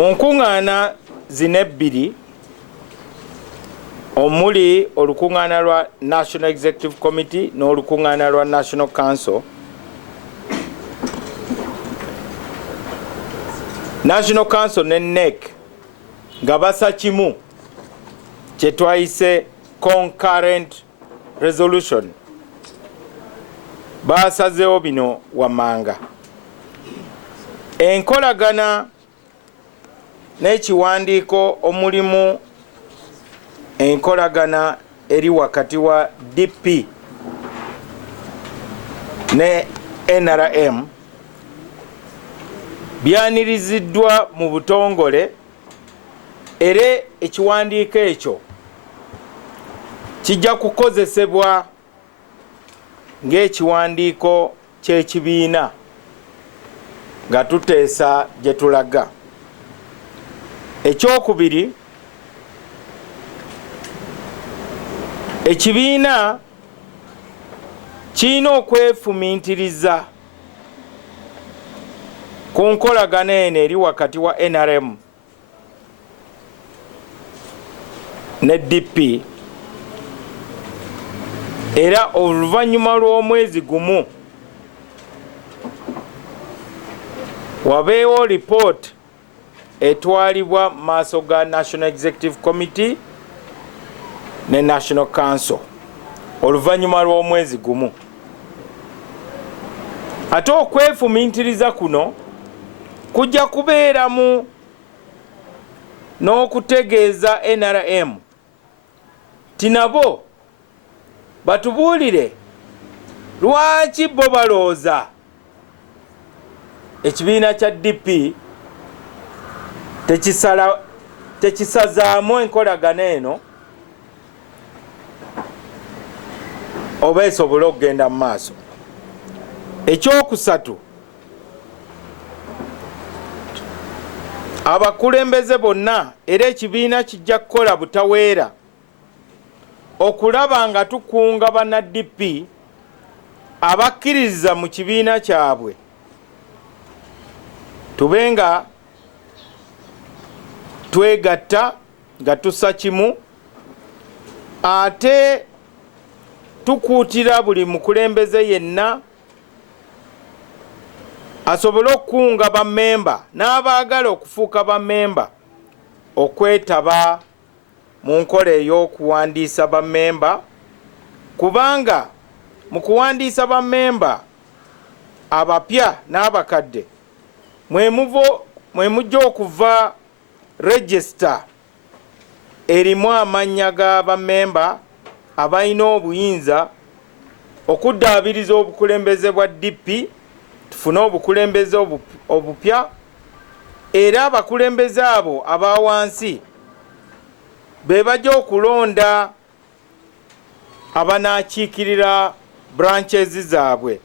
Mu nkuŋŋaana zino ebbiri omuli olukuŋŋaana lwa National Executive Committee n'olukuŋŋaana lwa National Council, National Council ne NEC nga basa kimu kye twayise concurrent resolution, basazeewo bino wammanga. Enkolagana n'ekiwandiiko omulimu enkolagana eri wakati wa DP ne NRM byaniriziddwa mu butongole, era ekiwandiiko ekyo kijja kukozesebwa ng'ekiwandiiko ky'ekibiina nga tuteesa gye tulaga. Ekyokubiri, ekibiina kirina okwefumiitiriza ku nkolagana eno eri wakati wa NRM ne DP, era oluvannyuma lw'omwezi gumu wabeewo report etwalibwa Maso ga National Executive Committee ne National Council oluvannyuma lw'omwezi gumu. Ate okwefumiitiriza kuno kujja kubeeramu n'okutegeeza NRM tinabo batubuulire lwaki bo balooza ekibiina kya DP tekisazaamu enkolagana eno oba esobole okugenda mu maaso. Ekyokusatu, abakulembeze bonna era ekibiina kijja kukola butaweera okulaba nga tukunga banna DP abakkiririza mu kibiina kyabwe tube nga twegatta nga tussa kimu, ate tukuutira buli mukulembeze yenna asobole okukunga bammemba n'abaagala okufuuka bammemba okwetaba mu nkola ey'okuwandiisa bammemba, kubanga mu kuwandiisa bammemba abapya n'abakadde mwe mujja okuva register erimu amannya ga bammemba abalina obuyinza okuddaabiriza obukulembeze bwa DP, tufune obukulembeze obupya, era abakulembeze abo abawansi be bajja okulonda abanaakiikirira branches zaabwe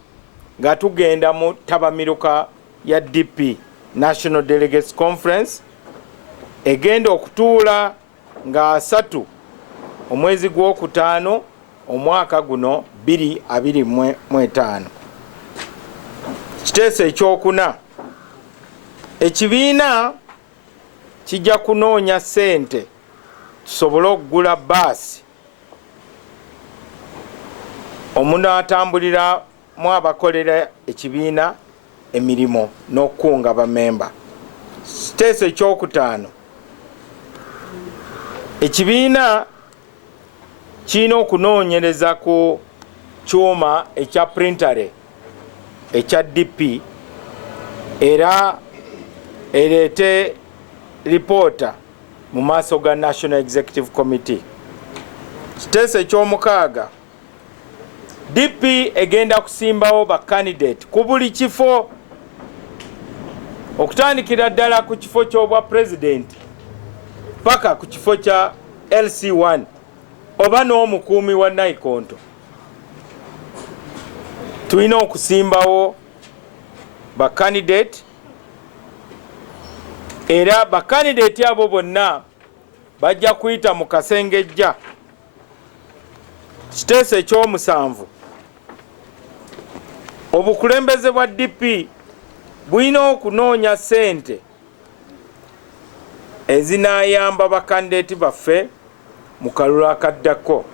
nga tugenda mu tabamiruka ya DP National Delegates Conference egenda okutuula nga 3 omwezi gw'okutaano omwaka guno 2025. Kiteeso ekyokuna, ekibiina kijja kunoonya ssente tusobole okugula baasi omunaatambulira mu abakolera ekibiina emirimu n'okukunga bammemba. Kiteeso ekyokutaano, ekibiina kirina okunoonyereza ku kyuma ekya printare ekya DP era ereete ripoota mu maaso ga National Executive Committee. Kiteeso eky'omukaaga, DP egenda kusimbawo ba candidate ku buli kifo okutandikira ddala ku kifo ky'obwa president paka ku kifo kya LC1 oba n'omukuumi wa Naikonto. Tulina okusimbawo ba candidate, era ba candidate abo bonna bajja kuyita mu kasengejja. Kiteeso ekyomusanvu, obukulembeze bwa DP bulina okunoonya ssente ezinayamba bakandidate baffe mu kalulu akaddako.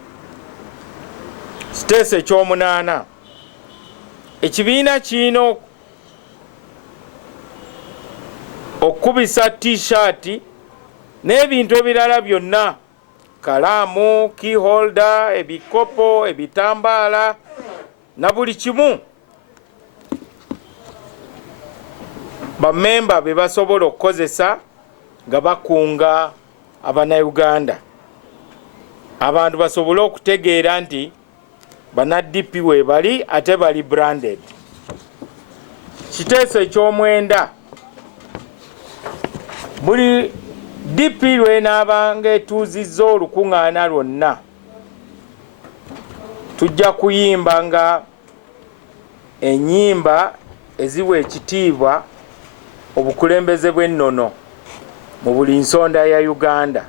Kiteeso ekyomunaana, ekibiina kirina okukubisa t-shirt n'ebintu ebirala byonna, kalaamu, keyholder, ebikopo, ebitambaala na buli kimu bamemba be basobola okukozesa nga bakunga Abannayuganda. Abantu basobole okutegeera nti bana-DP we bali ate bali branded. Kiteeso eky'omwenda, buli DP lwenaabanga etuuzizza olukuŋŋaana lwonna tujja kuyimba nga ennyimba eziwa ekitiibwa obukulembeze bw'ennono mu buli nsonda ya Uganda,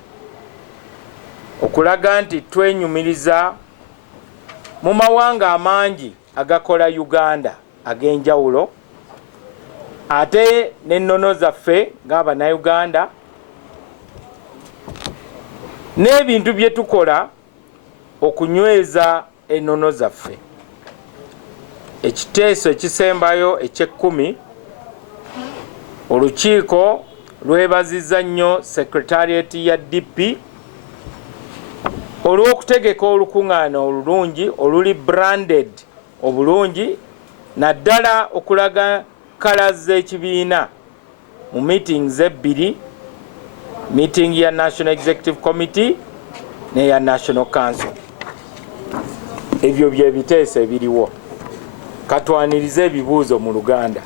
okulaga nti twenyumiriza mu mawanga amangi agakola Uganda ag'enjawulo, ate n'ennono zaffe ng'Abannayuganda n'ebintu bye tukola okunyweza ennono zaffe. Ekiteeso ekisembayo eky'ekkumi, olukiiko lwebazizza nnyo Secretariat ya DP olw'okutegeka olukuŋŋaana olulungi oluli branded obulungi, naddala okulaga kala z'ekibiina mu meetings ebbiri, meeting ya National Executive Committee n'eya National Council. Ebyo bye biteeso ebiriwo. Katwanirize ebibuuzo mu Luganda.